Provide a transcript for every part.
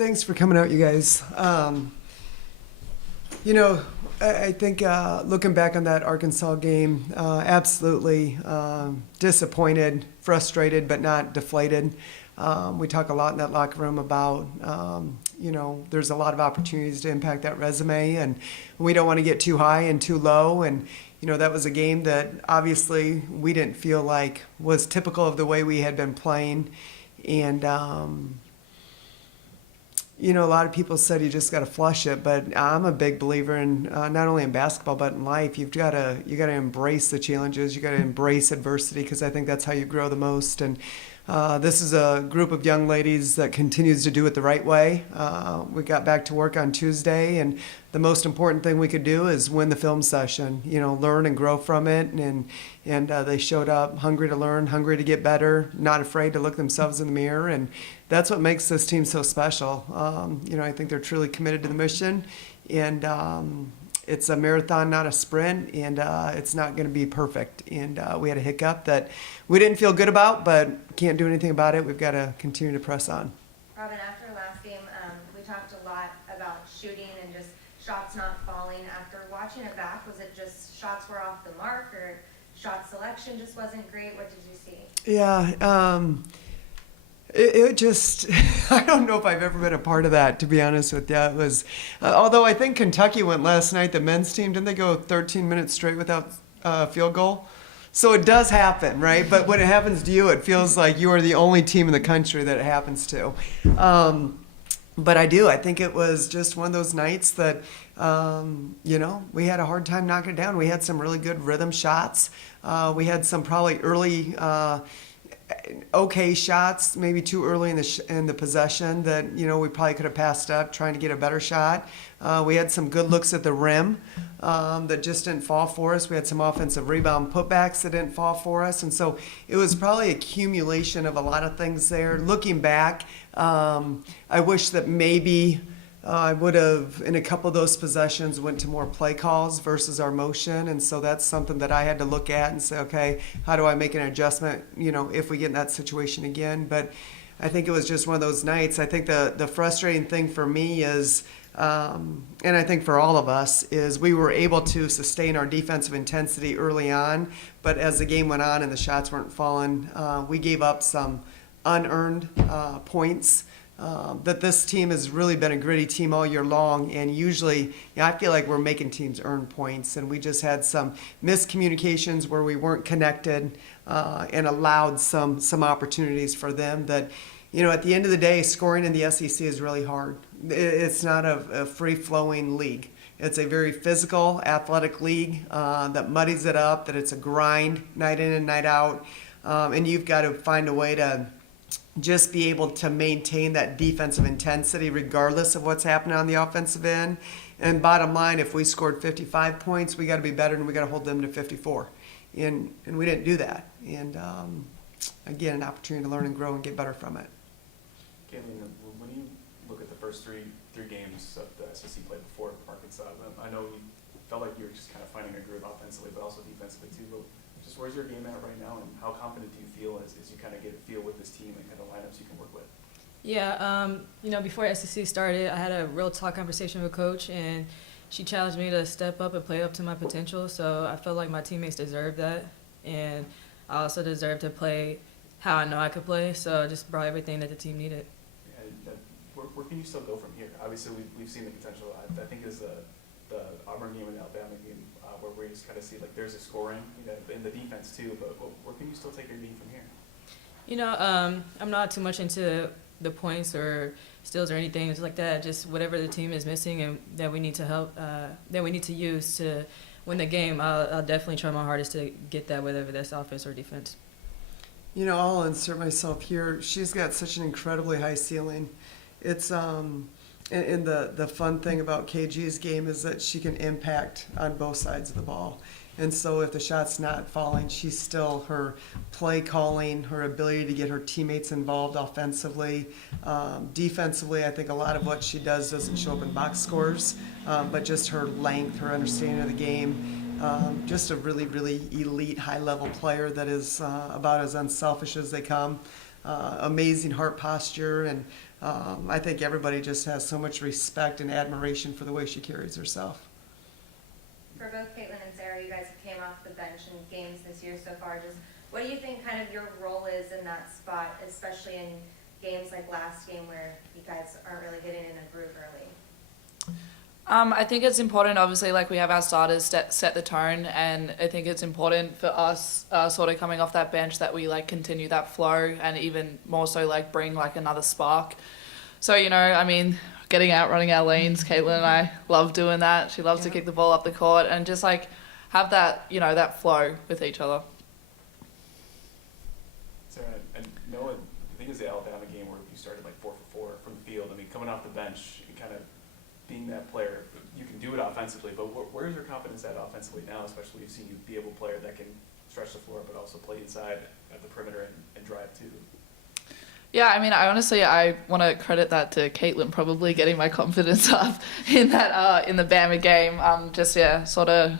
Thanks for coming out, you guys. I think looking back on that Arkansas game, absolutely disappointed, frustrated, but not deflated. We talk a lot in that locker room about, there's a lot of opportunities to impact that resume, and we don't want to get too high and too low. And, that was a game that obviously we didn't feel like was typical of the way we had been playing. And, a lot of people said you just got to flush it, but I'm a big believer in not only in basketball but in life. You got to embrace the challenges. You got to embrace adversity, because I think that's how you grow the most. And this is a group of young ladies that continues to do it the right way. We got back to work on Tuesday, and the most important thing we could do is win the film session. Learn and grow from it, and they showed up hungry to learn, hungry to get better, not afraid to look themselves in the mirror, and that's what makes this team so special. I think they're truly committed to the mission, and it's a marathon, not a sprint, and it's not going to be perfect. And we had a hiccup that we didn't feel good about, but can't do anything about it. We've got to continue to press on. Robin, after last game, we talked a lot about shooting and just shots not falling. After watching it back, was it just shots were off the mark, or shot selection just wasn't great? What did you see? Yeah. It just, I don't know if I've ever been a part of that, to be honest with you. It was, although I think Kentucky went last night, the men's team, didn't they go 13 minutes straight without a field goal? So it does happen, right? But when it happens to you, it feels like you are the only team in the country that it happens to. But I think it was just one of those nights that, we had a hard time knocking it down. We had some really good rhythm shots. We had some probably early okay shots, maybe too early in the possession that we probably could have passed up trying to get a better shot. We had some good looks at the rim that just didn't fall for us. We had some offensive rebound putbacks that didn't fall for us, and so it was probably accumulation of a lot of things there. Looking back, I wish that maybe I would have, in a couple of those possessions, went to more play calls versus our motion, and so that's something that I had to look at and say, okay, how do I make an adjustment, if we get in that situation again? But I think it was just one of those nights. I think the frustrating thing for me is, and I think for all of us, is we were able to sustain our defensive intensity early on, but as the game went on and the shots weren't falling, we gave up some unearned points. That this team has really been a gritty team all year long, and usually I feel like we're making teams earn points, and we just had some miscommunications where we weren't connected and allowed some opportunities for them that, at the end of the day, scoring in the SEC is really hard. It's not a free-flowing league. It's a very physical, athletic league that muddies it up, that it's a grind night in and night out, and you've got to find a way to just be able to maintain that defensive intensity regardless of what's happening on the offensive end. And bottom line, if we scored 55 points, we got to be better, and we got to hold them to 54. And we didn't do that. And again, an opportunity to learn and grow and get better from it. Caitlin, when you look at the first three games of the SEC play before Arkansas, I know you felt like you were just kind of finding a groove offensively, but also defensively too. But just where's your game at right now, and how confident do you feel as you kind of get a feel with this team and kind of lineups you can work with? Yeah, before SEC started, I had a real talk conversation with Coach, and she challenged me to step up and play up to my potential. So I felt like my teammates deserved that, and I also deserved to play how I know I could play. So I just brought everything that the team needed. And where can you still go from here? Obviously, we've seen the potential. I think is the Auburn game and the Alabama game where we just kind of see like there's a scoring, in the defense too. But where can you still take your game from here? I'm not too much into the points or steals or anything like that. Just whatever the team is missing and that we need to help, that we need to use to win the game. I'll definitely try my hardest to get that, whether that's offense or defense. I'll insert myself here. She's got such an incredibly high ceiling. It's and the fun thing about KG's game is that she can impact on both sides of the ball. And so if the shot's not falling, she's still, her play calling, her ability to get her teammates involved offensively. Defensively, I think a lot of what she does doesn't show up in box scores, but just her length, her understanding of the game. Just a really, really elite high-level player that is about as unselfish as they come. amazing heart posture, and I think everybody just has so much respect and admiration for the way she carries herself. For both Caitlin and Sarah, you guys came off the bench in games this year so far. Just what do you think kind of your role is in that spot, especially in games like last game where you guys aren't really getting in a groove early? I think it's important, obviously, like we have our starters set the tone, and I think it's important for us sort of coming off that bench that we like continue that flow and even more so like bring like another spark. So, you know, I mean, getting out, running our lanes, Caitlin and I love doing that. She loves to kick the ball up the court and just like have that, you know, that flow with each other. Sarah, and Noah, I think it was the Alabama game where you started like 4 for 4 from the field. I mean, coming off the bench and kind of being that player, you can do it offensively, but where's your confidence at offensively now, especially we've seen you be able player that can stretch the floor but also play inside at the perimeter and drive too? Yeah, I mean, I want to credit that to Caitlin probably getting my confidence up in that in the Bama game.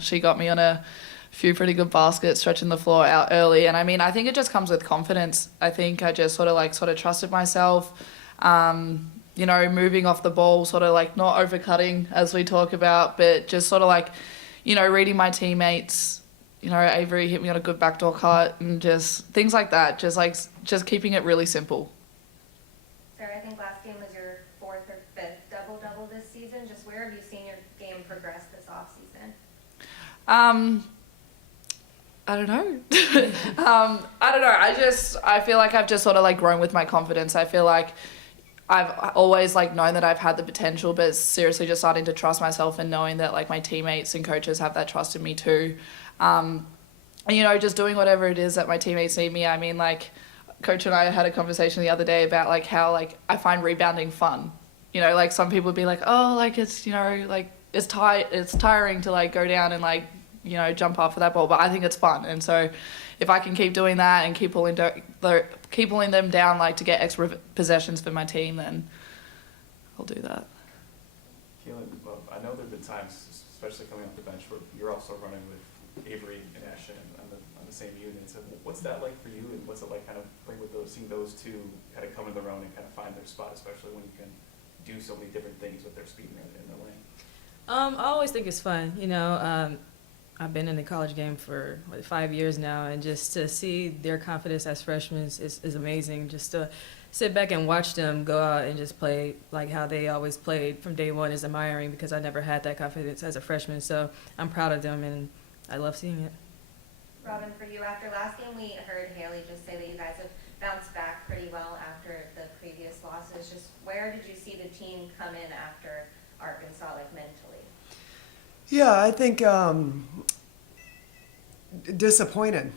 She got me on a few pretty good baskets, stretching the floor out early, and I mean, I think it just comes with confidence. I think I just sort of trusted myself. You know, moving off the ball, sort of like not overcutting as we talk about, but just sort of like, you know, reading my teammates. You know, Avery hit me on a good backdoor cut and just things like that. Just keeping it really simple. Sarah, I think last game was your 4th or 5th double-double this season. Just where have you seen your game progress this offseason? I don't know. I don't know. I feel like I've just sort of like grown with my confidence. I feel like I've always like known that I've had the potential, but seriously just starting to trust myself and knowing that like my teammates and coaches have that trust in me too. And, you know, just doing whatever it is that my teammates need me. I mean, like, Coach and I had a conversation the other day about like how like I find rebounding fun. You know, like some people would be like, oh, like it's, you know, like it's tiring to like go down and like, you know, jump off for that ball, but I think it's fun. And so if I can keep doing that and keep pulling them down like to get extra possessions for my team, then I'll do that. Keelan, well, I know there have been times, especially coming off the bench, where you're also running with Avery and Ashton on the same unit. So what's that like for you, and what's it like kind of playing with seeing those two kind of come in their own and kind of find their spot, especially when you can do so many different things with their speed and their lane? I always think it's fun. You know, I've been in the college game for 5 years now, and just to see their confidence as freshmen is amazing. Just to sit back and watch them go out and just play like how they always played from day one is admiring, because I never had that confidence as a freshman. So I'm proud of them, and I love seeing it. Robin, for you, after last game, we heard Haley just say that you guys have bounced back pretty well after the previous losses. Just where did you see the team come in after Arkansas, like mentally? Yeah, I think disappointed,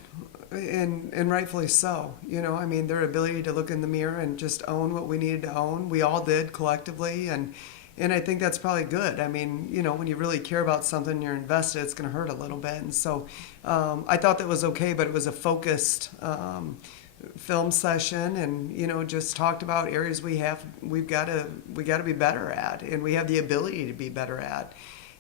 and rightfully so. You know, I mean, their ability to look in the mirror and just own what we needed to own, we all did collectively, and I think that's probably good. I mean, you know, when you really care about something, you're invested, it's going to hurt a little bit. And so I thought that was okay, but it was a focused film session, and, you know, just talked about areas we got to be better at, and we have the ability to be better at.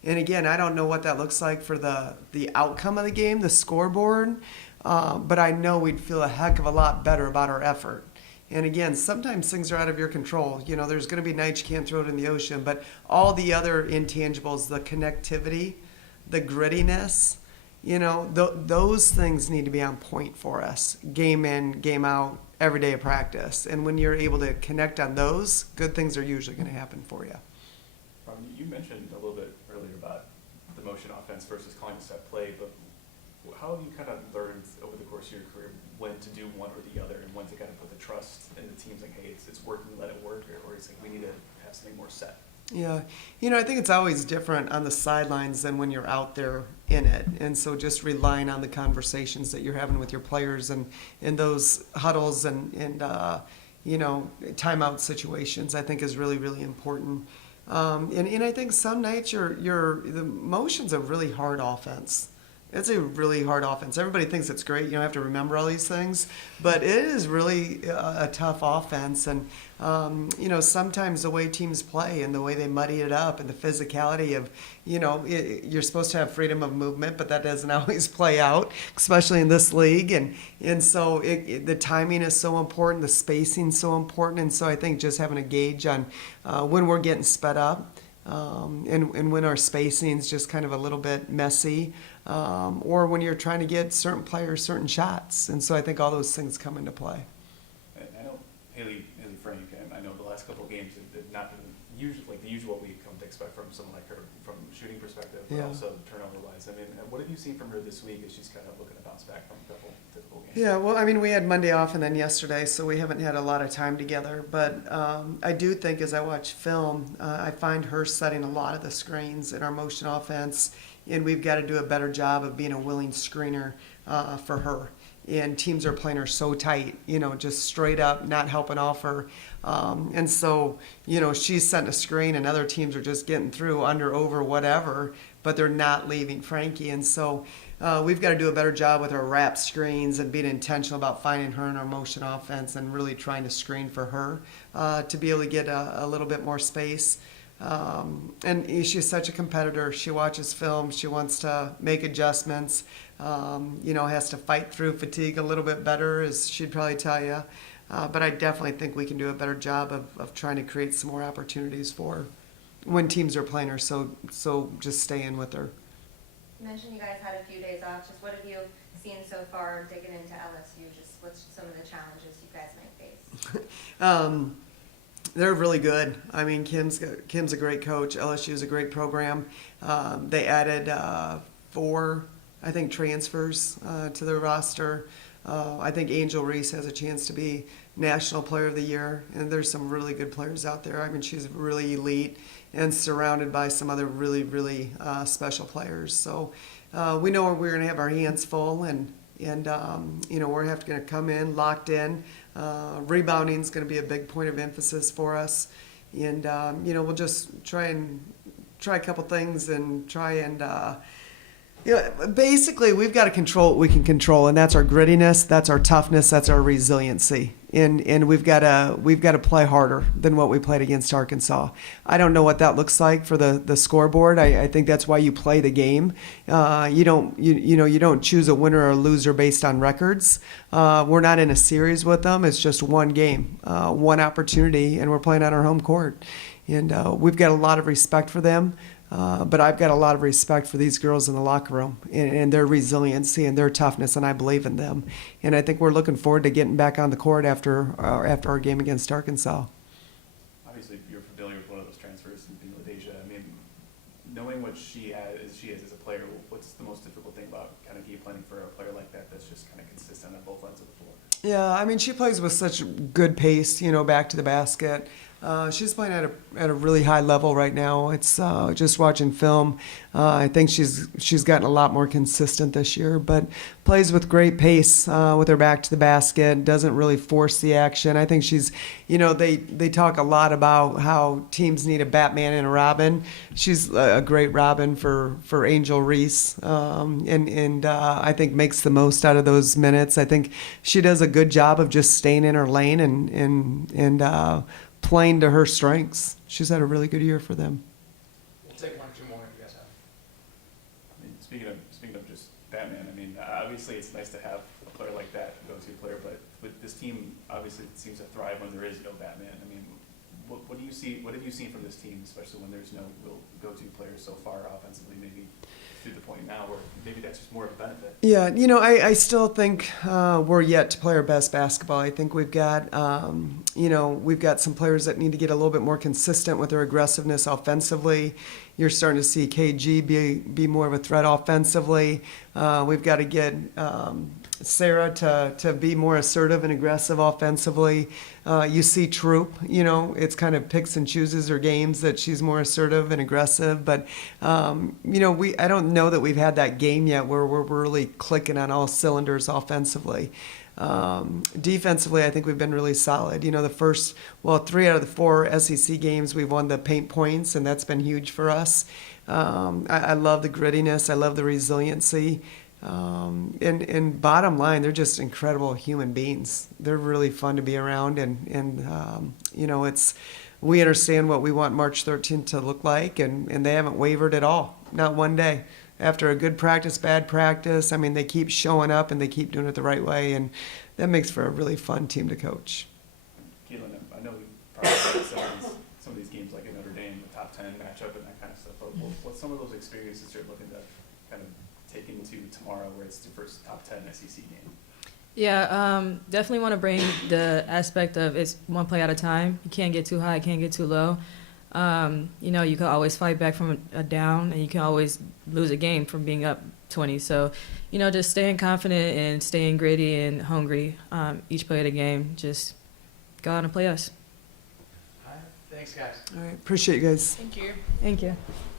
And again, I don't know what that looks like for the outcome of the game, the scoreboard, but I know we'd feel a heck of a lot better about our effort. And again, sometimes things are out of your control. You know, there's going to be nights you can't throw it in the ocean, but all the other intangibles, the connectivity, the grittiness, you know, those things need to be on point for us, game in, game out, every day of practice. And when you're able to connect on those, good things are usually going to happen for you. Robin, you mentioned a little bit earlier about the motion offense versus calling a set play, but how have you kind of learned over the course of your career when to do one or the other, and when to kind of put the trust in the teams, like, hey, it's working, let it work, or it's like we need to have something more set? Yeah, you know, I think it's always different on the sidelines than when you're out there in it. And so just relying on the conversations that you're having with your players and in those huddles and you know, timeout situations, I think is really, really important. And I think some nights the motion's a really hard offense. It's a really hard offense. Everybody thinks it's great. You don't have to remember all these things, but it is really a tough offense. And sometimes the way teams play and the way they muddy it up and the physicality of, you're supposed to have freedom of movement, but that doesn't always play out, especially in this league. And so the timing is so important, the spacing is so important. And so I think just having a gauge on when we're getting sped up. And when our spacing's just kind of a little bit messy, or when you're trying to get certain players certain shots, and so I think all those things come into play. I know Haley Frank, and I know the last couple of games have not been the usual we come to expect from someone like her from a shooting perspective, but Yeah. also turnover-wise. I mean, what have you seen from her this week as she's kind of looking to bounce back from a couple difficult games? Yeah, well, I mean, we had Monday off and then yesterday, so we haven't had a lot of time together. But I do think as I watch film, I find her setting a lot of the screens in our motion offense, and we've got to do a better job of being a willing screener for her. And teams are playing her so tight, just straight up, not helping off her. And so, she's setting a screen and other teams are just getting through, under, over, whatever, but they're not leaving Frankie. And so we've got to do a better job with our wrap screens and being intentional about finding her in our motion offense and really trying to screen for her to be able to get a little bit more space. And she's such a competitor. She watches film. She wants to make adjustments. Has to fight through fatigue a little bit better, as she'd probably tell you. But I definitely think we can do a better job of trying to create some more opportunities for her when teams are playing her. So just stay in with her. You mentioned you guys had a few days off. Just what have you seen so far digging into LSU? Just what's some of the challenges you guys might face? They're really good. I mean, Kim's a great coach. LSU is a great program. They added 4, I think, transfers to their roster. I think Angel Reese has a chance to be National Player of the Year, and there's some really good players out there. I mean, she's really elite and surrounded by some other really, really special players. So we know we're going to have our hands full, and we're going to come in locked in. Rebounding is going to be a big point of emphasis for us, and we'll just try a couple things and try and basically we've got to control what we can control, and that's our grittiness, that's our toughness, that's our resiliency, and we've got to play harder than what we played against Arkansas. I don't know what that looks like for the scoreboard. I think that's why you play the game. You don't choose a winner or a loser based on records. We're not in a series with them. It's just one game, one opportunity, and we're playing on our home court. And we've got a lot of respect for them. But I've got a lot of respect for these girls in the locker room and their resiliency and their toughness, and I believe in them. And I think we're looking forward to getting back on the court after our game against Arkansas. Obviously, you're familiar with one of those transfers in Ladeja. I mean, knowing what she is as a player, what's the most difficult thing about kind of game planning for a player like that that's just kind of consistent on both ends of the floor? Yeah, I mean, she plays with such good pace, back to the basket. She's playing at a really high level right now. It's just watching film. I think she's gotten a lot more consistent this year, but plays with great pace with her back to the basket. Doesn't really force the action. I think she's, they talk a lot about how teams need a Batman and a Robin. She's a great Robin for Angel Reese, and I think makes the most out of those minutes. I think she does a good job of just staying in her lane and playing to her strengths. She's had a really good year for them. We'll take 1 or 2 more if you guys have. I mean, speaking of just Batman, I mean, obviously it's nice to have a player like that, a go-to player, but with this team, obviously it seems to thrive when there is no Batman. I mean, what do you see? What have you seen from this team, especially when there's no real go-to player so far offensively? Maybe to the point now where maybe that's just more of a benefit. Yeah, I still think we're yet to play our best basketball. I think we've got some players that need to get a little bit more consistent with their aggressiveness offensively. You're starting to see KG be more of a threat offensively. We've got to get Sarah to be more assertive and aggressive offensively. You see Troop, it's kind of picks and chooses her games that she's more assertive and aggressive. But, I don't know that we've had that game yet where we're really clicking on all cylinders offensively. Defensively, I think we've been really solid. The first, 3 out of the 4 SEC games, we've won the paint points, and that's been huge for us. I love the grittiness. I love the resiliency. And bottom line, they're just incredible human beings. They're really fun to be around, and you know, we understand what we want March 13th to look like, and they haven't wavered at all, not one day. After a good practice, bad practice, I mean, they keep showing up and they keep doing it the right way, and that makes for a really fun team to coach. Keelan, I know we probably had some of these games like in Notre Dame, the top 10 matchup and that kind of stuff, but what's some of those experiences you're looking to kind of take into tomorrow where it's the first top 10 SEC game? Yeah, definitely want to bring the aspect of it's one play at a time. You can't get too high, can't get too low. You know, you can always fight back from a down, and you can always lose a game from being up 20. So, you know, just staying confident and staying gritty and hungry each play of the game. Just go out and play us. All right, thanks, guys. All right, appreciate you guys. Thank you. Thank you.